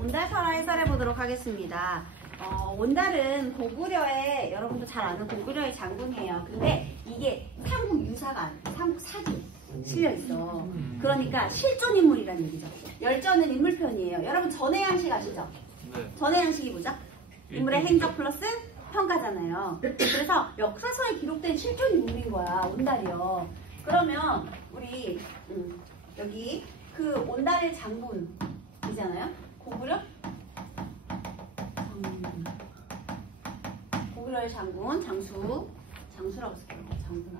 온달설화 해설해 보도록 하겠습니다. 온달은 고구려의, 여러분도 잘 아는 고구려의 장군이에요. 근데 이게 삼국 유사가 아니에요. 삼국 사기 실려 있어. 그러니까 실존 인물이라는 얘기죠. 열전은 인물편이에요. 여러분 전해양식 아시죠? 네. 전해양식이 뭐죠? 인물의 행적 플러스 평가잖아요. 그래서 역사서에 기록된 실존 인물인 거야, 온달이요. 그러면 우리 여기 그 온달의 장군이잖아요. 고구려? 고구려의 장군, 장수라고 쓸게요. 장군.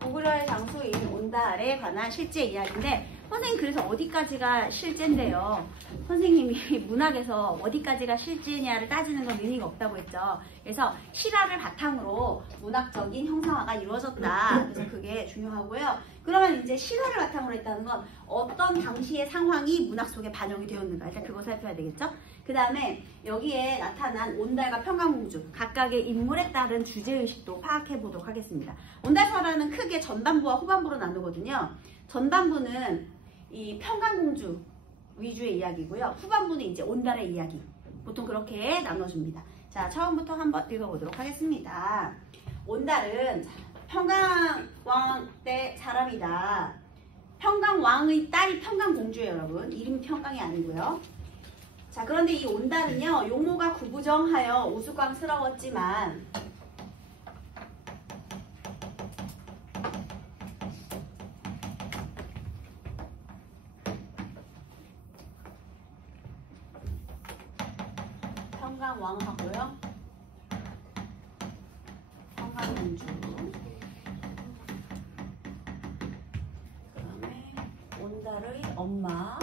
고구려의 장수인 온달에 관한 실제 이야기인데, 선생님 그래서 어디까지가 실제인데요? 선생님이 문학에서 어디까지가 실제냐를 따지는 건 의미가 없다고 했죠. 그래서 실화를 바탕으로 문학적인 형상화가 이루어졌다. 그래서 그게 중요하고요. 그러면 이제 실화를 바탕으로 했다는 건 어떤 당시의 상황이 문학 속에 반영이 되었는가, 일단 그거 살펴야 되겠죠. 그 다음에 여기에 나타난 온달과 평강공주 각각의 인물에 따른 주제의식도 파악해 보도록 하겠습니다. 온달설화는 크게 전반부와 후반부로 나누거든요. 전반부는 이 평강공주 위주의 이야기고요. 후반부는 이제 온달의 이야기. 보통 그렇게 나눠줍니다. 자, 처음부터 한번 읽어보도록 하겠습니다. 온달은 평강왕 때 사람이다. 평강왕의 딸이 평강공주예요, 여러분. 이름이 평강이 아니고요. 자, 그런데 이 온달은요, 용모가 구부정하여 우스꽝스러웠지만 평강왕하고요, 평강공주, 그 다음에 온달의 엄마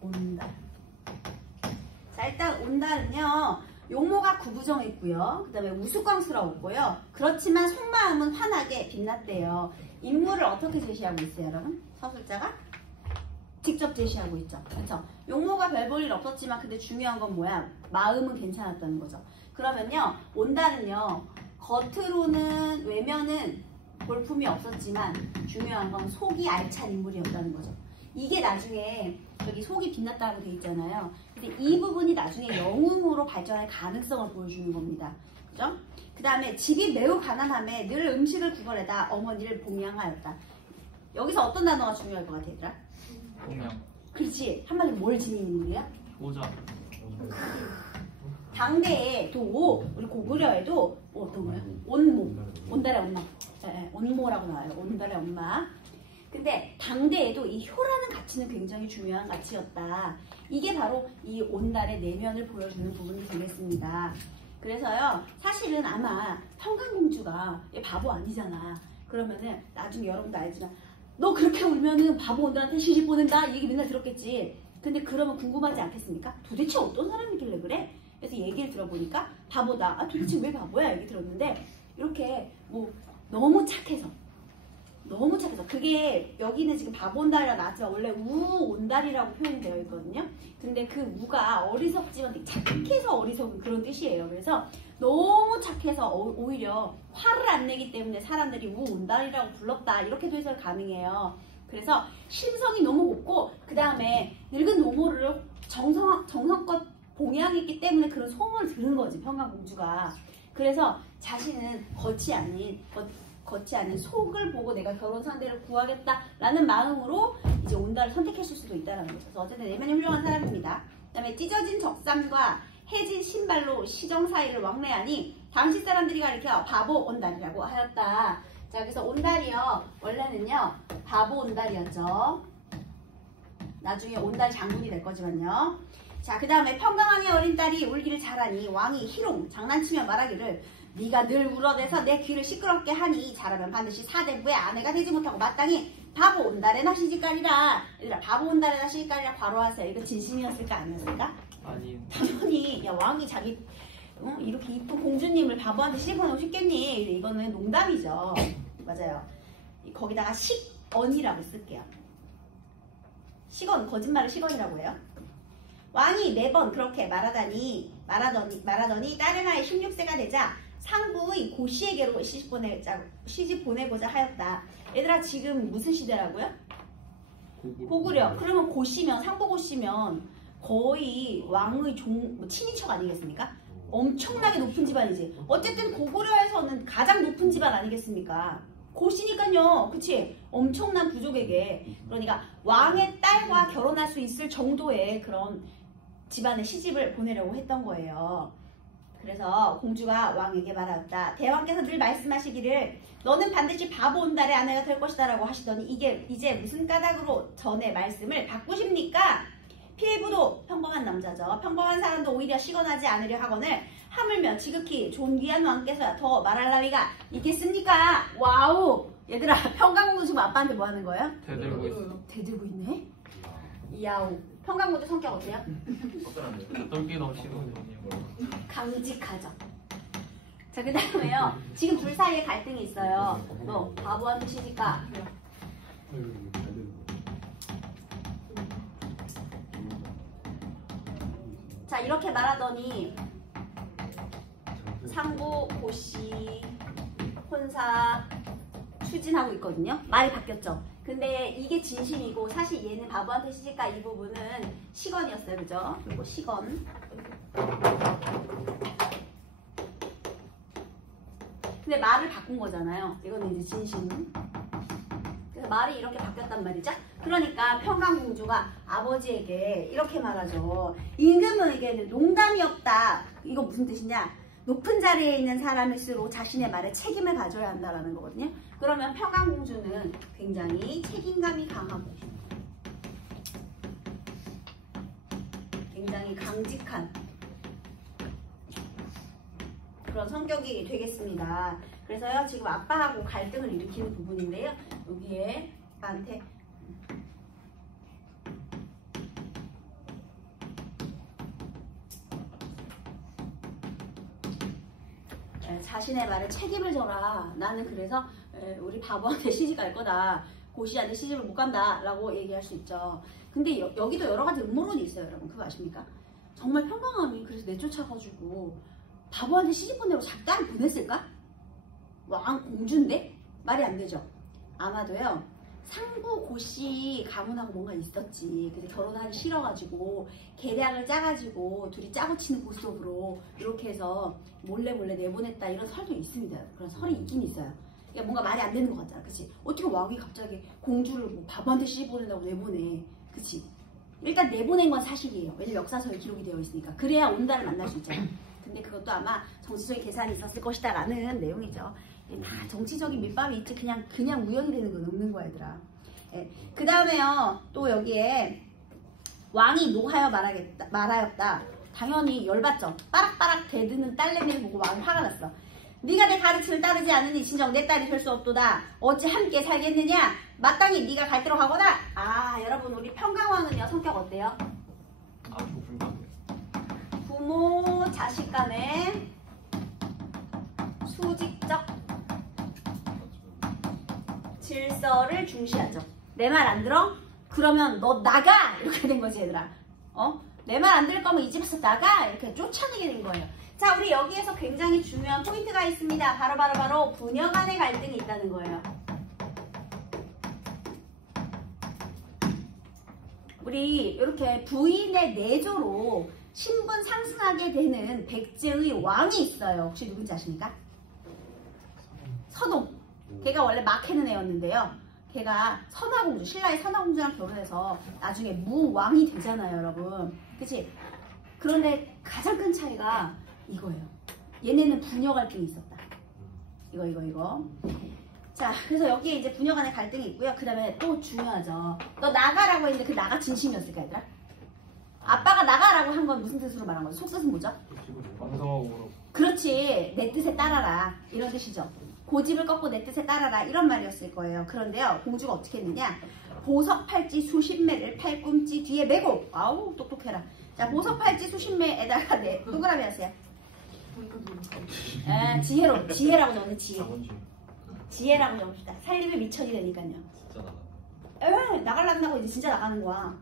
온달. 자, 일단 온달은요, 용모가 구부정했고요, 그 다음에 우스꽝스러웠고요, 그렇지만 속마음은 환하게 빛났대요. 인물을 어떻게 제시하고 있어요, 여러분? 서술자가 직접 제시하고 있죠. 그렇죠? 용모가 별 볼 일 없었지만 근데 중요한 건 뭐야? 마음은 괜찮았다는 거죠. 그러면요, 온달은요, 겉으로는, 외면은 볼품이 없었지만 중요한 건 속이 알찬 인물이었다는 거죠. 이게 나중에 여기 속이 빛났다고 돼 있잖아요. 근데 이 부분이 나중에 영웅으로 발전할 가능성을 보여주는 겁니다. 그죠? 그 다음에 집이 매우 가난함에 늘 음식을 구걸해다 어머니를 봉양하였다. 여기서 어떤 단어가 중요할 것 같아, 얘들아? 봉양. 그렇지. 한마디로 뭘 지닌 인물이야? 오자. 당대에도, 우리 고구려에도 어떤 거예요? 온모. 온달의 엄마. 온모라고 나와요. 온달의 엄마. 근데 당대에도 이 효라는 가치는 굉장히 중요한 가치였다. 이게 바로 이 온달의 내면을 보여주는 부분이 되겠습니다. 그래서요, 사실은 아마 평강공주가 얘 바보 아니잖아. 그러면은 나중에 여러분도 알지만 너 그렇게 울면은 바보 온달한테 시집 보낸다, 이 얘기 맨날 들었겠지. 근데 그러면 궁금하지 않겠습니까? 도대체 어떤 사람이길래 그래? 그래서 얘기를 들어보니까 바보다. 아, 도대체 왜 바보야? 얘기 들었는데 이렇게 뭐 너무 착해서 그게 여기는 지금 바보 온달이라 나왔지만 원래 우 온달이라고 표현이 되어 있거든요. 근데 그 우가 어리석지만 되게 착해서 어리석은 그런 뜻이에요. 그래서 너무 착해서 오히려 화를 안 내기 때문에 사람들이 우 온달이라고 불렀다, 이렇게도 해석 가능해요. 그래서 심성이 너무 곱고 그 다음에 늙은 노모를 정성껏 봉양했기 때문에 그런 소문을 들은 거지, 평강공주가. 그래서 자신은 겉이 아닌 속을 보고 내가 결혼 상대를 구하겠다라는 마음으로 이제 온달을 선택했을 수도 있다는 거죠. 그래서 어쨌든 내면이 훌륭한 사람입니다. 그 다음에 찢어진 적삼과 해진 신발로 시정 사이를 왕래하니 당시 사람들이 가리켜 바보 온달이라고 하였다. 자, 그래서 온달이요, 원래는요 바보 온달이었죠. 나중에 온달 장군이 될 거지만요. 자, 그 다음에 평강왕의 어린 딸이 울기를 잘하니 왕이 희롱 장난치며 말하기를 네가 늘 울어대서 내 귀를 시끄럽게 하니 잘하면 반드시 사대부의 아내가 되지 못하고 마땅히 바보 온달에나 시집가리라. 얘들아, 바보 온달에나 시집가리라 괄호하세요. 이거 진심이었을까 아니었을까? 아니. 당연히. 야, 왕이 자기 이렇게 이쁜 공주님을 바보한테 시집보내고 싶겠니? 이거는 농담이죠. 맞아요. 거기다가 식언이라고 쓸게요. 식언, 거짓말을 식언이라고 해요. 왕이 매번 그렇게 말하더니 딸의 나이 16세가 되자 상부의 고씨에게로 시집 보내고자 하였다. 얘들아, 지금 무슨 시대라고요? 고구려. 그러면 고씨면 상부고씨면 거의 왕의 친인척 아니겠습니까? 엄청나게 높은 집안이지. 어쨌든 고구려에서는 가장 높은 집안 아니겠습니까? 고씨니까요. 그치? 엄청난 부족에게. 그러니까 왕의 딸과 결혼할 수 있을 정도의 그런 집안에 시집을 보내려고 했던 거예요. 그래서 공주가 왕에게 말하였다. 대왕께서 늘 말씀하시기를 너는 반드시 바보 온달의 아내가 될 것이다 라고 하시더니 이게 이제 무슨 까닭으로 전의 말씀을 바꾸십니까? 필부도 평범한 남자죠. 평범한 사람도 오히려 시건하지 않으려 하거늘 하물며 지극히 존귀한 왕께서야 더 말할 나위가 있겠습니까? 와우! 얘들아 평강공주 지금 아빠한테 뭐 하는 거예요? 대들고 있어. 대들고 있네? 이야우. 평강공주 성격 어때요? 똘끼 넘치고 강직하죠. 자, 그 다음에요. 지금 둘 사이에 갈등이 있어요. 너 바보한테 시집가. 자, 이렇게 말하더니 상부, 고씨, 혼사 추진하고 있거든요. 말이 바뀌었죠. 근데 이게 진심이고 사실 얘는 바보한테 시집가 이 부분은 시건이었어요. 그죠? 그리고 시건. 근데 말을 바꾼 거잖아요. 이거는 이제 진심. 그래서 말이 이렇게 바뀌었단 말이죠. 그러니까 평강공주가 아버지에게 이렇게 말하죠. 임금에게는 농담이 없다. 이거 무슨 뜻이냐? 높은 자리에 있는 사람일수록 자신의 말에 책임을 가져야 한다는 거거든요. 그러면 평강공주는 굉장히 책임감이 강하고 굉장히 강직한 그런 성격이 되겠습니다. 그래서요, 지금 아빠하고 갈등을 일으키는 부분인데요. 여기에 아빠한테 자신의 말에 책임을 져라. 나는 그래서 우리 바보한테 시집 갈 거다. 고시한테 시집을 못 간다. 라고 얘기할 수 있죠. 근데 여기도 여러 가지 음모론이 있어요. 여러분 그거 아십니까? 정말 평강함이 그래서 내쫓아가지고 바보한테 시집 보내고 작가를 보냈을까? 왕 공주인데? 말이 안 되죠. 아마도요. 상부 고씨 가문하고 뭔가 있었지. 그래서 결혼하기 싫어가지고 계략을 짜가지고 둘이 짜고 치는 고스톱으로 이렇게 해서 몰래 내보냈다 이런 설도 있습니다. 그런 설이 있긴 있어요. 그러니까 뭔가 말이 안 되는 것 같잖아. 그치? 어떻게 왕이 갑자기 공주를 뭐 바보한테 시집 보낸다고 내보내. 그치? 일단 내보낸 건 사실이에요. 왜냐면 역사서에 기록이 되어 있으니까. 그래야 온달을 만날 수 있잖아. 근데 그것도 아마 정치적인 계산이 있었을 것이다 라는 내용이죠. 다 정치적인 밑밥이 있지 그냥 우연이 되는 건 없는 거야 얘들아. 그 다음에요. 또 여기에 왕이 노하여 말하였다. 당연히 열받죠. 빠락빠락 대드는 딸내미를 보고 왕이 화가 났어. 네가 내 가르침을 따르지 않으니 진정 내 딸이 될 수 없도다. 어찌 함께 살겠느냐. 마땅히 네가 갈 대로 하거나. 아 여러분 우리 평강왕은요 성격 어때요? 아주 불가능. 부모 자식 간의 수직적 질서를 중시하죠. 내 말 안 들어? 그러면 너 나가! 이렇게 된 거지 얘들아. 내 말 안 들을 거면 이 집에서 나가! 이렇게 쫓아내게 된 거예요. 자, 우리 여기에서 굉장히 중요한 포인트가 있습니다. 바로 부녀 간의 갈등이 있다는 거예요. 우리 이렇게 부인의 내조로 신분 상승하게 되는 백제의 왕이 있어요. 혹시 누군지 아십니까? 선홍. 걔가 원래 막해는 애였는데요. 걔가 선화공주, 신라의 선화공주랑 결혼해서 나중에 무왕이 되잖아요, 여러분. 그치? 그런데 가장 큰 차이가 이거예요. 얘네는 부녀 갈등이 있었다. 이거. 자, 그래서 여기에 이제 부녀 간의 갈등이 있고요. 그 다음에 또 중요하죠. 너 나가라고 했는데 그 나가 진심이었을까, 얘들아? 아빠가 나가라고 한 건 무슨 뜻으로 말한 거죠? 속뜻은 뭐죠? 반성하고 그렇지. 내 뜻에 따라라. 이런 뜻이죠. 고집을 꺾고 내 뜻에 따라라. 이런 말이었을 거예요. 그런데요. 공주가 어떻게 했느냐. 보석 팔찌 수십 매를 팔꿈치 뒤에 메고. 아우 똑똑해라. 자, 보석 팔찌 수십 매에다가 동그라미 하세요. 지혜라고 넣는 지혜. 지혜라고 넣읍시다. 살림의 미천이 되니까요. 진짜 나가려고 이제 진짜 나가는 거야.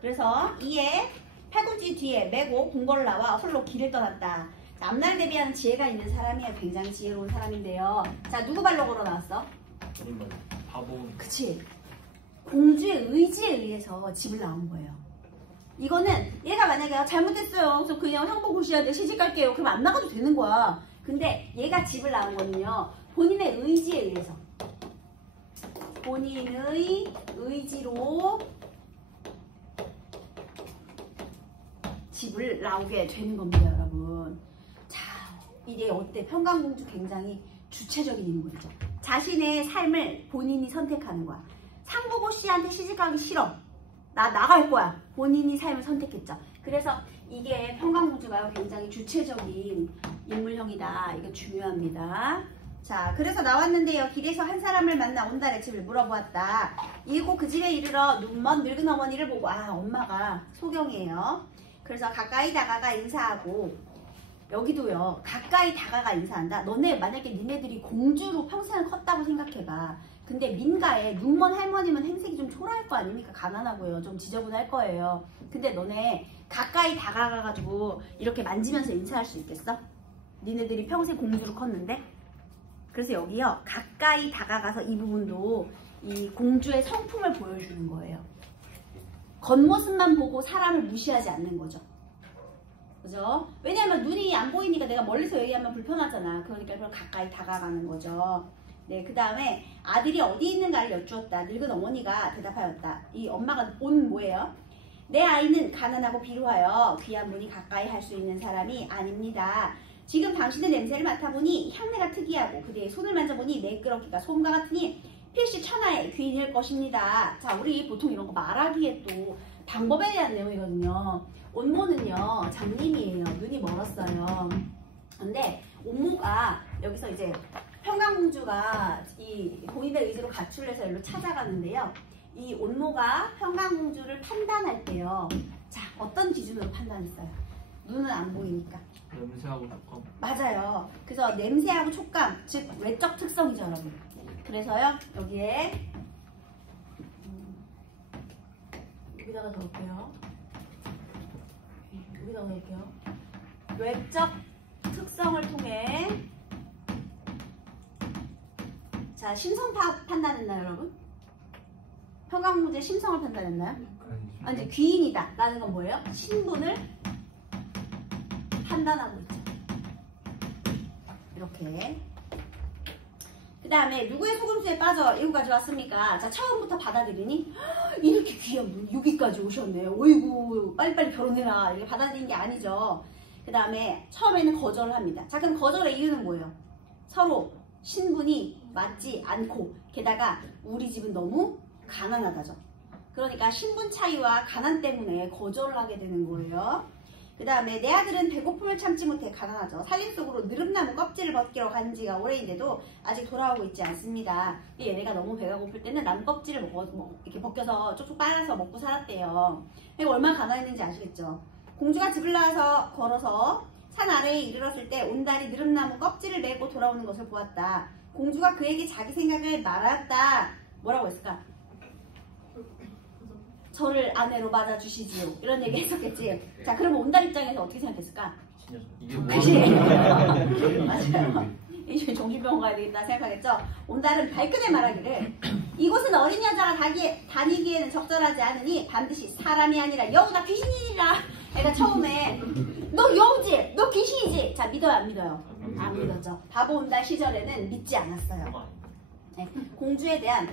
그래서 이에 팔꿈치 뒤에 메고 궁궐을 나와 홀로 길을 떠났다. 앞날 대비하는 지혜가 있는 사람이에요. 굉장히 지혜로운 사람인데요. 자, 누구 발로 걸어 나왔어? 바보. 그치. 공주의 의지에 의해서 집을 나온 거예요. 이거는 얘가 만약에 잘못했어요. 그래서 그냥 형부 씨한테 시집 갈게요. 그럼 안 나가도 되는 거야. 근데 얘가 집을 나온 거는요. 본인의 의지에 의해서. 본인의 의지로 집을 나오게 되는 겁니다, 여러분. 자, 이게 어때? 평강공주 굉장히 주체적인 인물이죠. 자신의 삶을 본인이 선택하는 거야. 상보고 씨한테 시집가기 싫어. 나 나갈 거야. 본인이 삶을 선택했죠. 그래서 이게 평강공주가 굉장히 주체적인 인물형이다. 이거 중요합니다. 자, 그래서 나왔는데요. 길에서 한 사람을 만나 온달의 집을 물어보았다. 이고 그 집에 이르러 눈먼 늙은 어머니를 보고 엄마가 소경이에요. 그래서 가까이 다가가 인사하고 여기도요. 가까이 다가가 인사한다. 너네 만약에 니네들이 공주로 평생을 컸다고 생각해봐. 근데 민가에 눈먼 할머니면 행색이 좀 초라할 거 아닙니까? 가난하고요. 좀 지저분할 거예요. 근데 너네 가까이 다가가가지고 이렇게 만지면서 인사할 수 있겠어? 니네들이 평생 공주로 컸는데? 그래서 여기요. 가까이 다가가서 이 부분도 이 공주의 성품을 보여주는 거예요. 겉모습만 보고 사람을 무시하지 않는 거죠. 그죠? 왜냐하면 눈이 안 보이니까 내가 멀리서 얘기하면 불편하잖아. 그러니까 그걸 가까이 다가가는 거죠. 네, 그 다음에 아들이 어디 있는가를 여쭈었다. 늙은 어머니가 대답하였다. 이 엄마가 온 뭐예요? 내 아이는 가난하고 비루하여 귀한 분이 가까이 할 수 있는 사람이 아닙니다. 지금 당신의 냄새를 맡아보니 향내가 특이하고 그대의 손을 만져보니 매끄럽기가 솜과 같으니 필시 천하의 귀인일 것입니다. 자, 우리 보통 이런 거 말하기에 또 방법에 대한 내용이거든요. 온모는요, 장님이에요. 눈이 멀었어요. 근데 온모가 여기서 이제 평강공주가 이 본인의 의지로 가출을 해서 일로 찾아가는데요. 이 온모가 평강공주를 판단할 때요. 자, 어떤 기준으로 판단했어요? 눈은 안 보이니까. 냄새하고 촉감. 맞아요. 그래서 냄새하고 촉감, 즉 외적 특성이죠, 여러분. 그래서요, 여기에 여기다가 적을게요. 여기다가 넣을게요. 외적 특성을 통해 자, 심성 판단했나요, 여러분? 평강공주의 심성을 판단했나요? 아니, 귀인이다 라는 건 뭐예요? 신분을 판단하고 있죠. 이렇게. 그 다음에 누구의 소금수에 빠져 이거 가져왔습니까? 자, 처음부터 받아들이니 이렇게 귀한 분이 여기까지 오셨네요. 어이구, 빨리빨리 결혼해라. 이렇게 받아들이는 게 아니죠. 그 다음에 처음에는 거절을 합니다. 자, 그럼 거절의 이유는 뭐예요? 서로 신분이 맞지 않고 게다가 우리 집은 너무 가난하다죠. 그러니까 신분 차이와 가난 때문에 거절을 하게 되는 거예요. 그 다음에 내 아들은 배고픔을 참지 못해 가난하죠. 산림 속으로 느릅나무 껍질을 벗기러 간 지가 오래인데도 아직 돌아오고 있지 않습니다. 얘네가 너무 배가 고플 때는 나무 껍질을 이렇게 벗겨서 쪽쪽 빨아서 먹고 살았대요. 이거 얼마나 가난했는지 아시겠죠? 공주가 집을 나와서 걸어서 산 아래에 이르렀을 때 온달이 느릅나무 껍질을 메고 돌아오는 것을 보았다. 공주가 그에게 자기 생각을 말했다. 뭐라고 했을까? 저를 아내로 맞아주시지요. 이런 얘기 했었겠지. 자, 그러면 온달 입장에서 어떻게 생각했을까? 이게 뭐? 그치? 맞아요. 이제 정신병원 가야 되겠다 생각하겠죠? 온달은 발끈해 말하기를 이곳은 어린 여자가 다니기에는 적절하지 않으니 반드시 사람이 아니라 여우나 귀신이라. 애가 처음에 너 여우지? 너 귀신이지? 자, 믿어요 안 믿어요? 안 믿었죠. 바보 온달 시절에는 믿지 않았어요. 네, 공주에 대한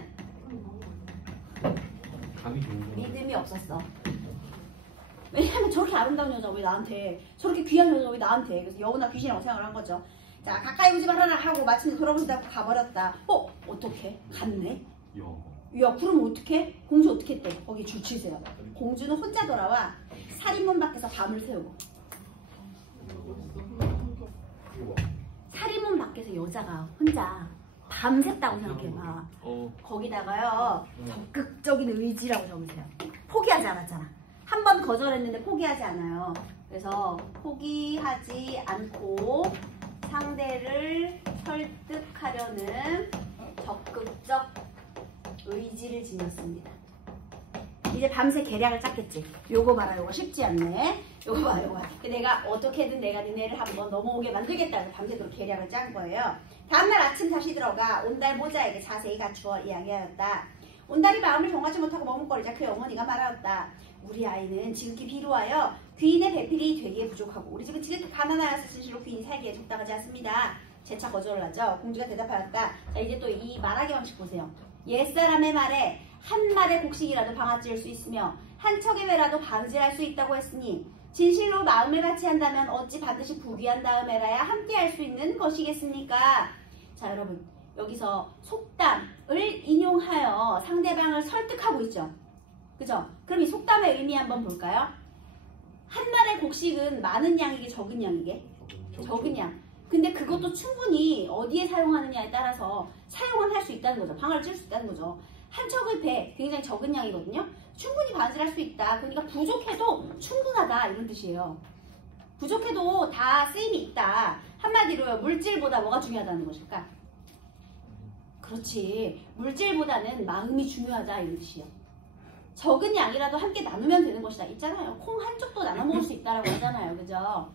믿음이 없었어. 왜냐면 저렇게 아름다운 여자 왜 나한테, 저렇게 귀한 여자 왜 나한테. 그래서 여우나 귀신이라고 생각을 한 거죠. 자, 가까이 오지 말아라 하고 마침내 돌아보시다가 가버렸다. 어떡해? 갔네? 야, 그럼 어떡해? 공주 어떻게 했대? 거기 줄치세요. 공주는 혼자 돌아와 살인문 밖에서 밤을 새우고. 살인문 밖에서 여자가 혼자 밤샜다고 생각해봐. 거기다가요, 적극적인 의지라고 적으세요. 포기하지 않았잖아. 한 번 거절했는데 포기하지 않아요. 그래서 포기하지 않고 상대를 설득하려는 적극적 의지를 지녔습니다. 이제 밤새 계략을 짰겠지. 요거 봐라, 요거 쉽지 않네. 요거 봐, 요거 봐. 내가 어떻게든 내가 니네를 한번 넘어오게 만들겠다. 밤새도록 계략을 짠 거예요. 다음날 아침 다시 들어가 온달 모자에게 자세히 갖추어 이야기하였다. 온달이 마음을 정하지 못하고 머뭇거리자 그의 어머니가 말하였다. 우리 아이는 지극히 비루하여 귀인의 배필이 되게 부족하고 우리 집은 지극히 가난하여서 진실로 귀인이 살기에 적당하지 않습니다. 재차 거절을 하죠. 공주가 대답하였다. 자, 이제 또 이 말하기 방식 보세요. 옛사람의 말에 한 말의 곡식이라도 방아찌를 수 있으며 한 척의 배라도 방지할 수 있다고 했으니 진실로 마음을 같이 한다면 어찌 반드시 부귀한 다음에라야 함께 할 수 있는 것이겠습니까? 자, 여러분 여기서 속담을 인용하여 상대방을 설득하고 있죠. 그죠? 그럼 이 속담의 의미 한번 볼까요? 한 말의 곡식은 많은 양이게 적은 양이게? 적은 양. 근데 그것도 충분히 어디에 사용하느냐에 따라서 사용은 할 수 있다는 거죠. 방아를 찔 수 있다는 거죠. 한 척의 배, 굉장히 적은 양이거든요. 충분히 방지할 수 있다. 그러니까 부족해도 충분하다 이런 뜻이에요. 부족해도 다 쓰임이 있다. 한마디로 물질보다 뭐가 중요하다는 것일까? 그렇지. 물질보다는 마음이 중요하다 이런 뜻이에요. 적은 양이라도 함께 나누면 되는 것이다. 있잖아요. 콩 한 쪽도 나눠 먹을 수 있다라고 하잖아요. 그죠?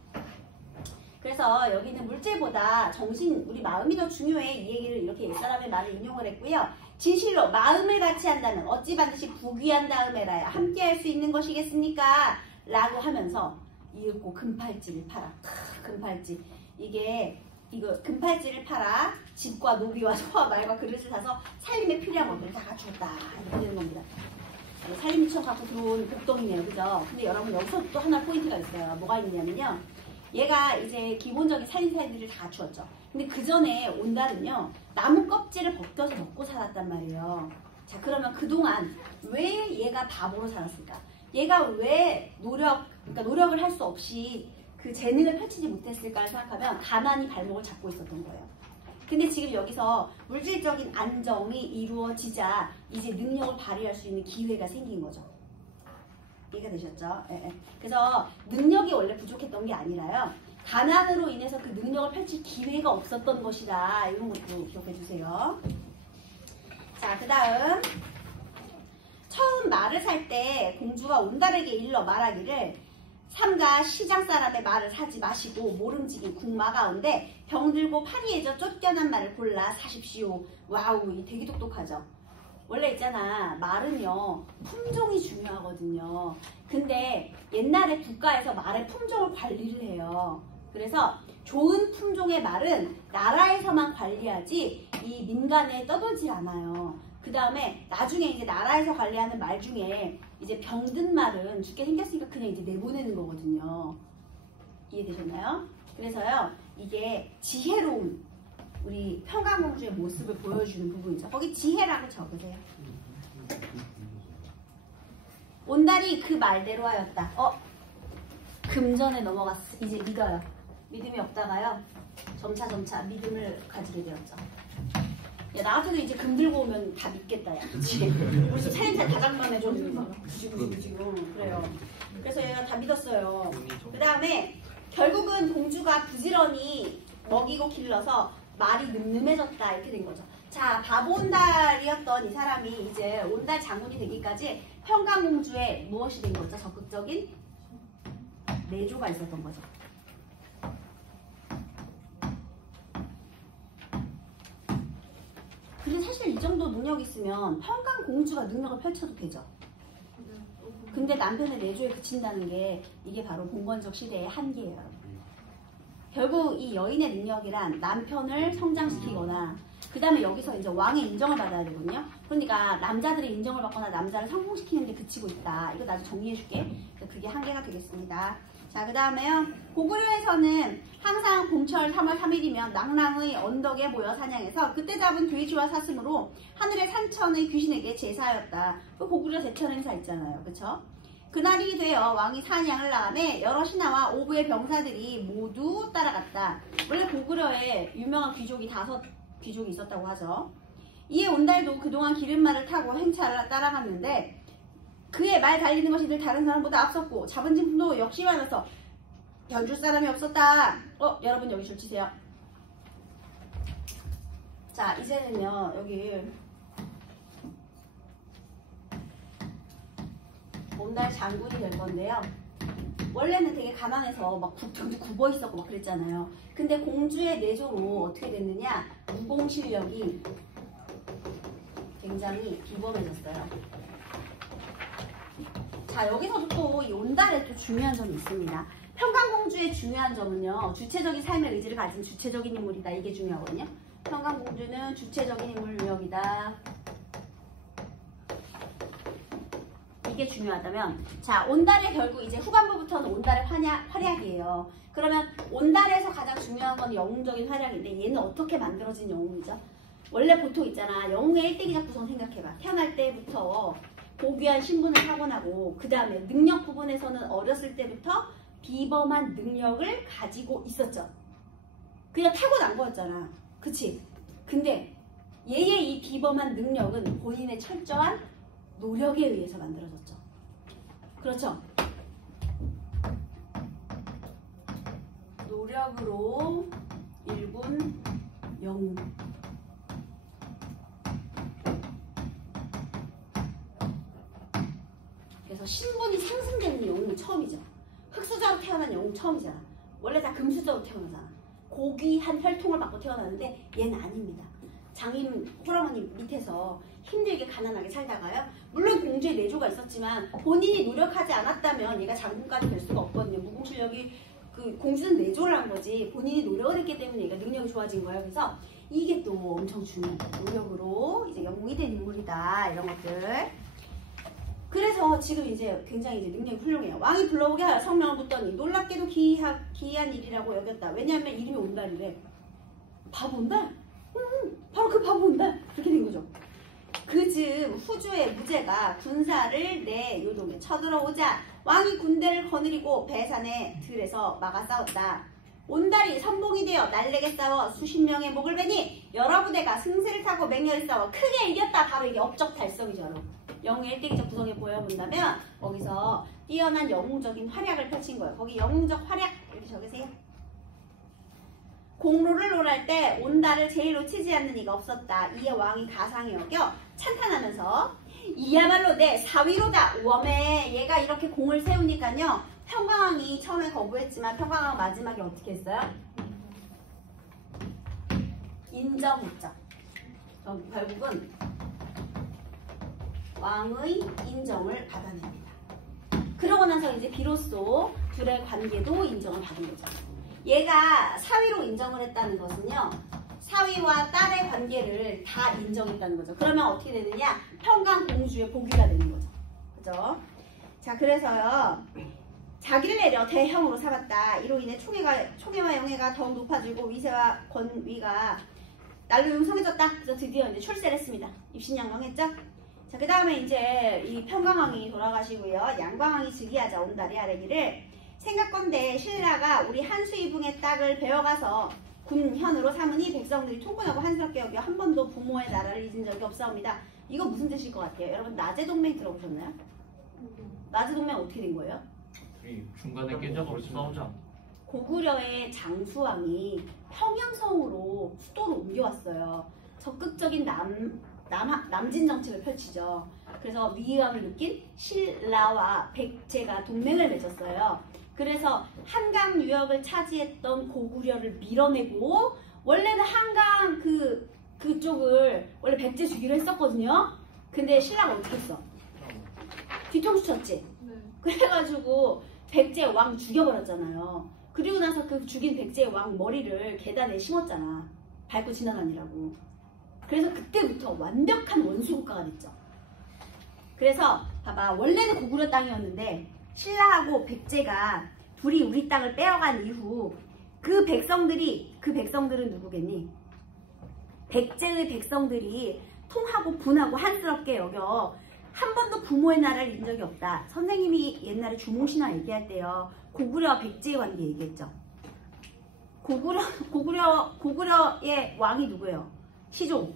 그래서 여기는 물질보다 정신, 우리 마음이 더 중요해. 이 얘기를 이렇게 옛사람의 말을 인용을 했고요. 진실로 마음을 같이 한다면 어찌 반드시 부귀한 다음에라야 함께 할 수 있는 것이겠습니까? 라고 하면서 이윽고 금팔찌를 팔아. 금팔찌. 이거 금팔찌를 팔아 집과 노비와 소와 말과 그릇을 사서 살림에 필요한 것들을 다 갖추었다. 이렇게 되는 겁니다. 살림처럼 갖고 들어온 복덩이네요. 그죠? 근데 여러분 여기서 또 하나 포인트가 있어요. 뭐가 있냐면요. 얘가 이제 기본적인 살림살이들을 다 갖추었죠. 근데 그 전에 온달은요. 나무 껍질을 벗겨서 먹고 살았단 말이에요. 자, 그러면 그동안 왜 얘가 바보로 살았을까? 얘가 왜 노력을 할 수 없이 그 재능을 펼치지 못했을까를 생각하면 가난이 발목을 잡고 있었던 거예요. 근데 지금 여기서 물질적인 안정이 이루어지자 이제 능력을 발휘할 수 있는 기회가 생긴 거죠. 이해가 되셨죠? 예, 예. 그래서 능력이 원래 부족했던 게 아니라요. 가난으로 인해서 그 능력을 펼칠 기회가 없었던 것이다. 이런 것도 기억해 주세요. 자, 그 다음 처음 말을 살 때 공주가 온달에게 일러 말하기를 삼가 시장 사람의 말을 사지 마시고 모름지기 궁마 가운데 병들고 파리해져 쫓겨난 말을 골라 사십시오. 와우, 이 되게 똑똑하죠. 원래 있잖아, 말은요 품종이 중요하거든요. 근데 옛날에 국가에서 말의 품종을 관리를 해요. 그래서 좋은 품종의 말은 나라에서만 관리하지 이 민간에 떠돌질 않아요. 그 다음에 나중에 이제 나라에서 관리하는 말 중에 이제 병든 말은 죽게 생겼으니까 그냥 이제 내보내는 거거든요. 이해되셨나요? 그래서요, 이게 지혜로운 우리 평강공주의 모습을 보여주는 부분이죠. 거기 지혜라고 적으세요. 온달이 그 말대로 하였다. 금전에 넘어갔어. 이제 믿어요. 믿음이 없다가요, 점차 믿음을 가지게 되었죠. 야, 나 같아도 이제 금 들고 오면 다 믿겠다, 야. 그치? 우리 집 차림살 다장만 해줘. 지금. 그래요. 그래서 얘가 다 믿었어요. 그 다음에 결국은 공주가 부지런히 먹이고 길러서 말이 늠름해졌다. 이렇게 된 거죠. 자, 바보온달이었던 이 사람이 이제 온달 장군이 되기까지 평강공주의 무엇이 된 거죠? 적극적인 내조가 있었던 거죠. 근데 사실 이 정도 능력 있으면 평강공주가 능력을 펼쳐도 되죠. 근데 남편의 내조에 그친다는 게 이게 바로 봉건적 시대의 한계예요. 결국 이 여인의 능력이란 남편을 성장시키거나 그 다음에 여기서 이제 왕의 인정을 받아야 되거든요. 그러니까 남자들의 인정을 받거나 남자를 성공시키는 데 그치고 있다. 이거 나도 정리해줄게. 그게 한계가 되겠습니다. 자, 그 다음에요. 고구려에서는 항상 봄철 3월 3일이면 낭랑의 언덕에 모여 사냥해서 그때 잡은 돼지와 사슴으로 하늘의 산천의 귀신에게 제사하였다. 그 고구려 제천 행사 있잖아요. 그쵸? 그날이 되어 왕이 사냥을 나가매 여러 신하와 오부의 병사들이 모두 따라갔다. 원래 고구려에 유명한 귀족이 5귀족이 있었다고 하죠. 이에 온달도 그동안 기름말을 타고 행차를 따라갔는데 그의 말 달리는 것이 늘 다른 사람보다 앞섰고 잡은 짐도 역시 많아서 견줄 사람이 없었다. 여러분 여기 줄 치세요. 자, 이제는요 여기 온달 장군이 될 건데요. 원래는 되게 가난해서 막 경주 굽어 있었고 막 그랬잖아요. 근데 공주의 내조로 어떻게 됐느냐, 무공 실력이 굉장히 비범해졌어요. 자, 여기서도 또 이 온달에 또 중요한 점이 있습니다. 평강공주의 중요한 점은요, 주체적인 삶의 의지를 가진 주체적인 인물이다. 이게 중요하거든요. 평강공주는 주체적인 인물 유형이다. 이게 중요하다면, 자, 온달의 결국 이제 후반부부터는 온달의 활약이에요. 그러면 온달에서 가장 중요한 건 영웅적인 활약인데, 얘는 어떻게 만들어진 영웅이죠? 원래 보통 있잖아, 영웅의 1대기작 구성 생각해봐. 태어날 때부터 고귀한 신분을 타고나고, 그 다음에 능력 부분에서는 어렸을 때부터 비범한 능력을 가지고 있었죠. 그냥 타고난 거였잖아. 그치? 근데 얘의 이 비범한 능력은 본인의 철저한 노력에 의해서 만들어졌죠. 그렇죠? 노력으로 일군 영웅. 그래서 신분이 상승되는 영웅은 처음이죠. 흑수저로 태어난 영웅 처음이잖아. 원래 다 금수저로 태어나잖아. 고귀한 혈통을 받고 태어나는데 얘는 아닙니다. 장인 홀어머니 밑에서 힘들게 가난하게 살다가요. 물론 공주의 내조가 있었지만 본인이 노력하지 않았다면 얘가 장군까지 될 수가 없거든요. 무공 실력이 그 공주는 내조를 한 거지 본인이 노력을 했기 때문에 얘가 능력이 좋아진 거예요. 그래서 이게 또 엄청 중요해요. 노력으로 이제 영웅이 된 인물이다. 이런 것들. 그래서 지금 이제 굉장히 이제 능력이 훌륭해요. 왕이 불러오게 하여 성명을 묻더니 놀랍게도 기이한 일이라고 여겼다. 왜냐하면 이름이 온달이래. 바보 온달? 바로 그 바보 온달. 그렇게 된 거죠. 그즈음 후주의 무제가 군사를 내 요동에 쳐들어오자 왕이 군대를 거느리고 배산의 들에서 막아 싸웠다. 온달이 선봉이 되어 날래게 싸워 수십 명의 목을 베니 여러 부대가 승세를 타고 맹렬히 싸워 크게 이겼다. 바로 이게 업적 달성이죠. 여러분. 영웅의 1대기적 구성에 보여본다면 거기서 뛰어난 영웅적인 활약을 펼친 거예요. 거기 영웅적 활약 이렇게 적으세요. 공로를 논할 때 온달을 제일 놓치지 않는 이가 없었다. 이에 왕이 가상히 여겨 찬탄하면서 이야말로 내 사위로다. 웜에 얘가 이렇게 공을 세우니까요. 평강왕이 처음에 거부했지만 평강왕 마지막에 어떻게 했어요? 인정했죠. 결국은 왕의 인정을 받아냅니다. 그러고 나서 이제 비로소 둘의 관계도 인정을 받은 거죠. 얘가 사위로 인정을 했다는 것은요. 사위와 딸의 관계를 다 인정했다는 거죠. 그러면 어떻게 되느냐? 평강공주의 복위가 되는 거죠. 그죠? 자, 그래서요. 자기를 내려 대형으로 삼았다. 이로 인해 총애와 영예가 더욱 높아지고 위세와 권위가 날로 융성해졌다. 그래서 드디어 이제 출세를 했습니다. 입신양명했죠? 자, 그 다음에 이제 이 평강왕이 돌아가시고요. 양광왕이 즉위하자 온달이 아래기를 생각건대 신라가 우리 한수이붕의 땅을 베어가서 군현으로 삼으니 백성들이 통군하고 한스럽게 여겨 한 번도 부모의 나라를 잊은 적이 없사옵니다. 이거 무슨 뜻일 것 같아요? 여러분 나제동맹 들어보셨나요? 나제동맹 어떻게 된 거예요? 중간에 깨져서 싸우자. 고구려의 장수왕이 평양성으로 수도를 옮겨왔어요. 적극적인 남진 정책을 펼치죠. 그래서 위험을 느낀 신라와 백제가 동맹을 맺었어요. 그래서 한강 유역을 차지했던 고구려를 밀어내고 원래는 한강 그쪽을 원래 백제 주기로 했었거든요. 근데 신라가 어떻게 했어? 뒤통수 쳤지? 네. 그래가지고 백제 왕 죽여버렸잖아요. 그리고 나서 그 죽인 백제 왕 머리를 계단에 심었잖아. 밟고 지나다니라고. 그래서 그때부터 완벽한 원수국가가 됐죠. 그래서 봐봐, 원래는 고구려 땅이었는데 신라하고 백제가 둘이 우리 땅을 빼어간 이후 그 백성들은 누구겠니? 백제의 백성들이 통하고 분하고 한스럽게 여겨 한 번도 부모의 나라를 잊은 적이 없다. 선생님이 옛날에 주몽신화 얘기할 때요. 고구려와 백제의 관계 얘기했죠. 고구려의 왕이 누구예요? 시종.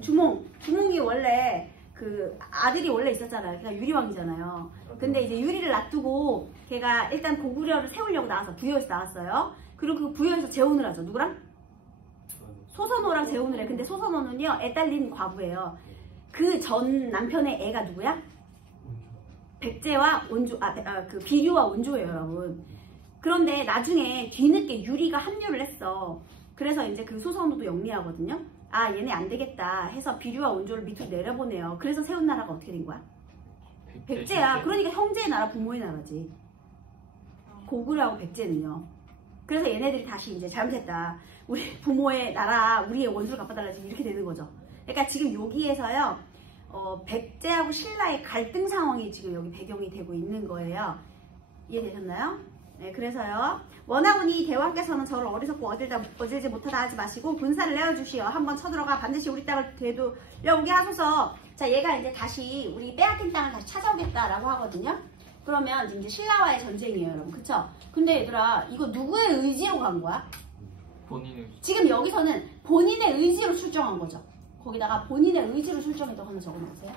주몽이 원래 그 아들이 원래 있었잖아요. 걔가 유리왕이잖아요. 근데 이제 유리를 놔두고 걔가 일단 고구려를 세우려고 나와서 부여에서 나왔어요. 그리고 그 부여에서 재혼을 하죠. 누구랑? 소선호랑 재혼을 해. 근데 소선호는요 애 딸린 과부예요. 그 전 남편의 애가 누구야? 백제와 원조, 그 비류와 원조예요, 여러분. 그런데 나중에 뒤늦게 유리가 합류를 했어. 그래서 이제 그 소선호도 영리하거든요. 아 얘네 안 되겠다 해서 비류와 온조를 밑으로 내려보내요. 그래서 세운 나라가 어떻게 된 거야? 백제야. 그러니까 형제의 나라, 부모의 나라지. 고구려하고 백제는요. 그래서 얘네들이 다시 이제 잘못했다. 우리 부모의 나라, 우리의 원수를 갚아달라 지금 이렇게 되는 거죠. 그러니까 지금 여기에서요, 백제하고 신라의 갈등 상황이 지금 여기 배경이 되고 있는 거예요. 이해되셨나요? 네, 그래서요. 원하오니 대왕께서는 저를 어리석고 어질지 못하다 하지 마시고 군사를 내어주시어 한번 쳐들어가 반드시 우리 땅을 되돌려오게 하소서. 자, 얘가 이제 다시 우리 빼앗긴 땅을 다시 찾아오겠다라고 하거든요. 그러면 이제 신라와의 전쟁이에요, 여러분. 그쵸? 근데 얘들아, 이거 누구의 의지로 간 거야? 본인의 지금 여기서는 본인의 의지로 출정한 거죠. 거기다가 본인의 의지로 출정했다고 하나 적어 놓으세요.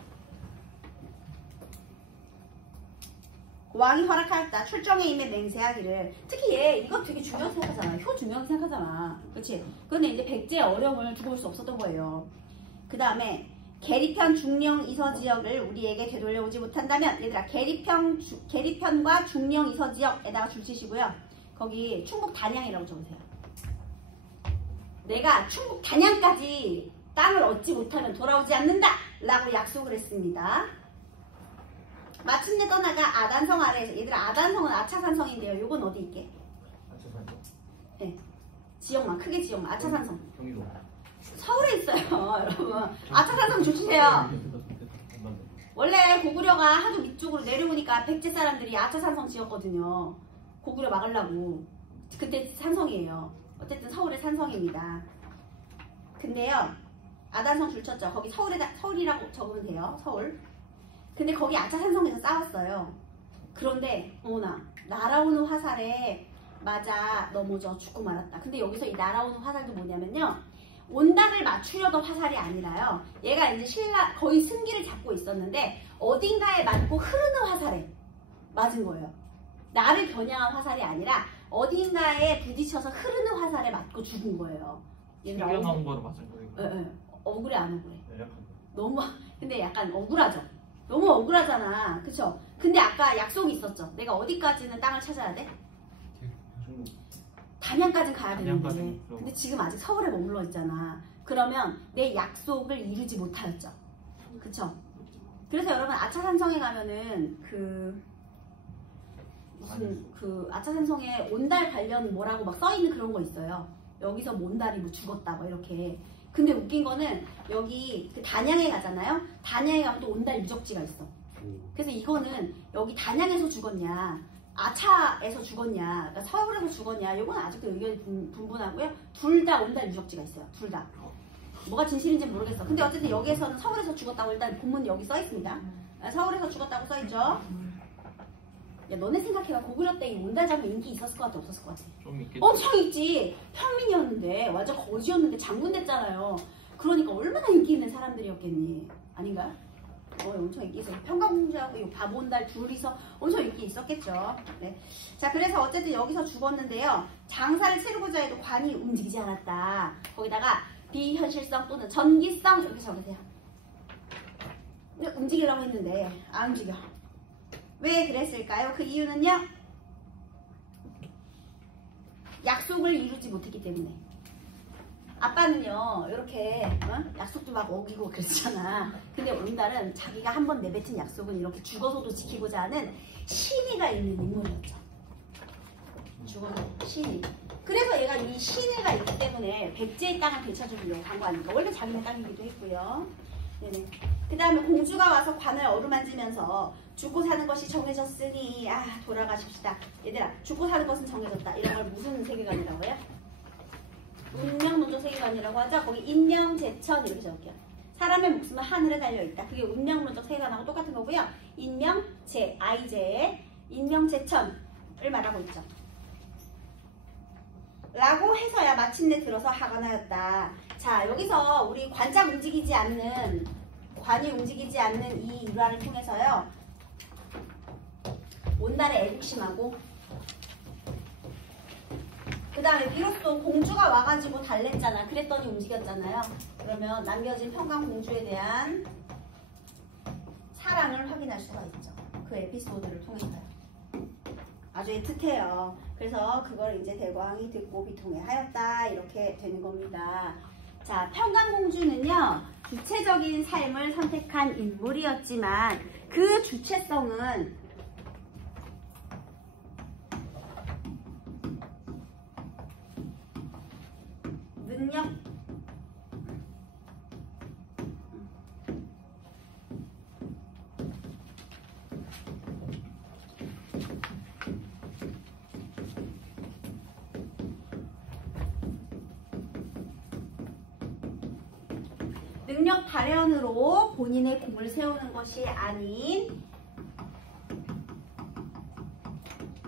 왕이 허락하였다. 출정에 임해 맹세하기를. 특히 얘 이거 되게 중요하게 생각하잖아. 효 중요하게 생각하잖아. 그치? 근데 이제 백제의 어려움을 두고 볼 수 없었던 거예요. 그 다음에 계리편 중령 이서 지역을 우리에게 되돌려오지 못한다면, 얘들아 계리편과 중령 이서 지역에다가 줄 치시고요. 거기 충북 단양이라고 적으세요. 내가 충북 단양까지 땅을 얻지 못하면 돌아오지 않는다 라고 약속을 했습니다. 마침내 떠나가 아단성 아래에서, 얘들아 아단성은 아차산성인데요. 요건 어디 있게? 아차산성. 네, 지역만, 크게 지역만. 아차산성 경기도. 서울에 있어요. 여러분 아차산성 조치세요. 원래 고구려가 하도 밑쪽으로 내려오니까 백제 사람들이 아차산성 지었거든요. 고구려 막으려고. 그때 산성이에요. 어쨌든 서울의 산성입니다. 근데요, 아단성 줄쳤죠. 거기 서울이라고 적으면 돼요. 서울. 근데 거기 아차산성에서 싸웠어요. 그런데 어머나, 날아오는 화살에 맞아 넘어져 죽고 말았다. 근데 여기서 이 날아오는 화살도 뭐냐면요, 온당을 맞추려던 화살이 아니라요, 얘가 이제 거의 승기를 잡고 있었는데 어딘가에 맞고 흐르는 화살에 맞은 거예요. 나를 겨냥한 화살이 아니라 어딘가에 부딪혀서 흐르는 화살에 맞고 죽은 거예요. 튕겨나온 거로 맞은 거예요. 네. 억울해 안 억울해? 약간. 너무, 근데 약간 억울하죠. 너무 억울하잖아. 그쵸? 근데 아까 약속이 있었죠. 내가 어디까지는 땅을 찾아야 돼? 단양까지 가야 되는데. 근데 지금 아직 서울에 머물러 있잖아. 그러면 내 약속을 이루지 못하였죠. 그쵸? 그래서 여러분 아차산성에 가면은 아차산성에 온달 관련 뭐라고 막 써있는 그런 거 있어요. 여기서 온달이 뭐 죽었다 뭐 이렇게. 근데 웃긴 거는 여기 그 단양에 가잖아요. 단양에 가면 또 온달 유적지가 있어. 그래서 이거는 여기 단양에서 죽었냐, 아차에서 죽었냐, 그러니까 서울에서 죽었냐, 이건 아직도 의견이 분분하고요. 둘 다 온달 유적지가 있어요. 둘 다. 뭐가 진실인지 모르겠어. 근데 어쨌든 여기에서는 서울에서 죽었다고 일단 본문 여기 써 있습니다. 서울에서 죽었다고 써 있죠. 야, 너네 생각해봐. 고구려 때 이 온달자면 인기 있었을 것 같아, 없었을 것 같아? 좀 있겠지. 엄청 있지. 평민이었는데, 완전 거지였는데 장군 됐잖아요. 그러니까 얼마나 인기 있는 사람들이었겠니? 아닌가요? 엄청 인기 있어요. 평강공주하고 이 바보 온달 둘이서 엄청 인기 있었겠죠. 네. 자, 그래서 어쨌든 여기서 죽었는데요. 장사를 치르고자 해도 관이 움직이지 않았다. 거기다가 비현실성 또는 전기성 이렇게 적으세요. 근데 움직이려고 했는데 안 움직여. 왜 그랬을까요? 그 이유는요, 약속을 이루지 못했기 때문에. 아빠는요, 이렇게 약속도 막 어기고 그랬잖아. 근데 온달은 자기가 한번 내뱉은 약속은 이렇게 죽어서도 지키고자 하는 신의가 있는 인물이었죠. 죽어서 신의. 그래서 얘가 이 신의가 있기 때문에 백제의 땅을 되찾으려고 간 거 아닙니까? 원래 자기네 땅이기도 했고요. 네네. 그 다음에 공주가 와서 관을 어루만지면서 죽고 사는 것이 정해졌으니 돌아가십시다. 얘들아, 죽고 사는 것은 정해졌다. 이런 걸 무슨 세계관이라고 해요? 운명론적 세계관이라고 하죠. 거기 인명제천 이렇게 적을게요. 사람의 목숨은 하늘에 달려있다. 그게 운명론적 세계관하고 똑같은 거고요. 인명제, 아이제의 인명제천을 말하고 있죠. 라고 해서야 마침내 들어서 하관하였다. 자, 여기서 우리 관이 움직이지 않는 이 일화를 통해서요, 온달의 애국심하고 그 다음에 비로소 공주가 와가지고 달랬잖아. 그랬더니 움직였잖아요. 그러면 남겨진 평강공주에 대한 사랑을 확인할 수가 있죠. 그 에피소드를 통해서요. 아주 애틋해요. 그래서 그걸 이제 대광이 듣고 비통해 하였다 이렇게 되는 겁니다. 자, 평강공주는요, 주체적인 삶을 선택한 인물이었지만 그 주체성은 능력 발현으로 본인의 공을 세우는 것이 아닌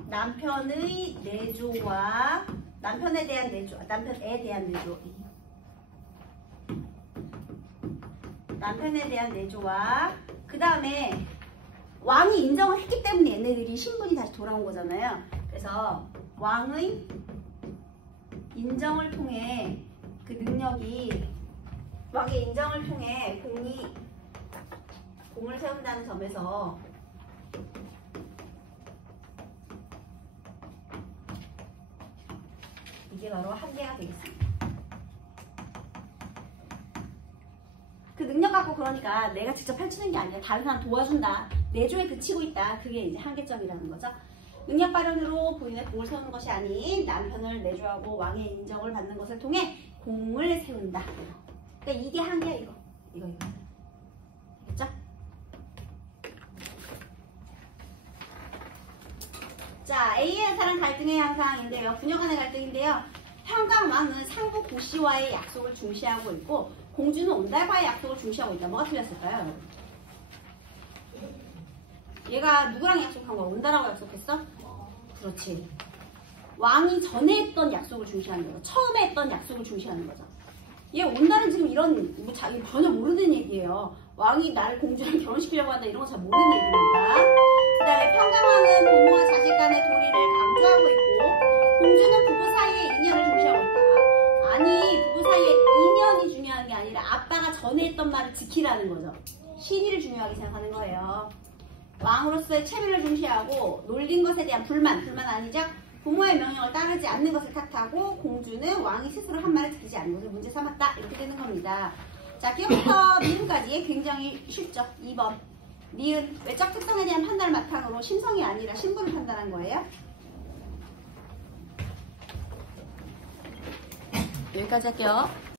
남편의 내조와 남편에 대한 내조, 남편에 대한 내조와 그 다음에 왕이 인정을 했기 때문에 얘네들이 신분이 다시 돌아온 거잖아요. 그래서 왕의 인정을 통해 그 능력이 왕의 인정을 통해 공을 세운다는 점에서 이게 바로 한계가 되겠습니다. 그 능력 갖고 그러니까 내가 직접 펼치는 게 아니라 다른 사람 도와준다. 내조에 그치고 있다. 그게 이제 한계점이라는 거죠. 능력 발현으로 본인의 공을 세우는 것이 아닌 남편을 내조하고 왕의 인정을 받는 것을 통해 공을 세운다. 그러니까 이게 한계야, 이거. 알겠죠? 자, A의 사랑 갈등의 양상인데요. 부녀 간의 갈등인데요. 평강왕은 상부 고씨와의 약속을 중시하고 있고 공주는 온달과의 약속을 중시하고 있다. 뭐가 틀렸을까요? 얘가 누구랑 약속한 거야? 온달하고 약속했어? 그렇지. 왕이 전에 했던 약속을 중시하는 거죠. 처음에 했던 약속을 중시하는 거죠. 얘 온달은 지금 이런 뭐 자기 전혀 모르는 얘기예요. 왕이 나를 공주랑 결혼시키려고 한다 이런 거 잘 모르는 얘기입니다. 그 다음에 평강왕은 부모와 자식 간의 도리를 강조하고 있고 공주는 부부 사이의 인연을 중시하고 있다. 아니 부부 사이의 인연이 중요한 게 아니라 아빠가 전에 했던 말을 지키라는 거죠. 신의를 중요하게 생각하는 거예요. 왕으로서의 체면을 중시하고 놀린 것에 대한 불만 아니죠? 부모의 명령을 따르지 않는 것을 탓하고 공주는 왕이 스스로 한 말을 지키지 않는 것을 문제 삼았다. 이렇게 되는 겁니다. 자, 기억부터 미음까지 굉장히 쉽죠. 2번. 니은 외적 특성에 대한 판단을 바탕으로 심성이 아니라 신분을 판단한 거예요. 여기까지 할게요.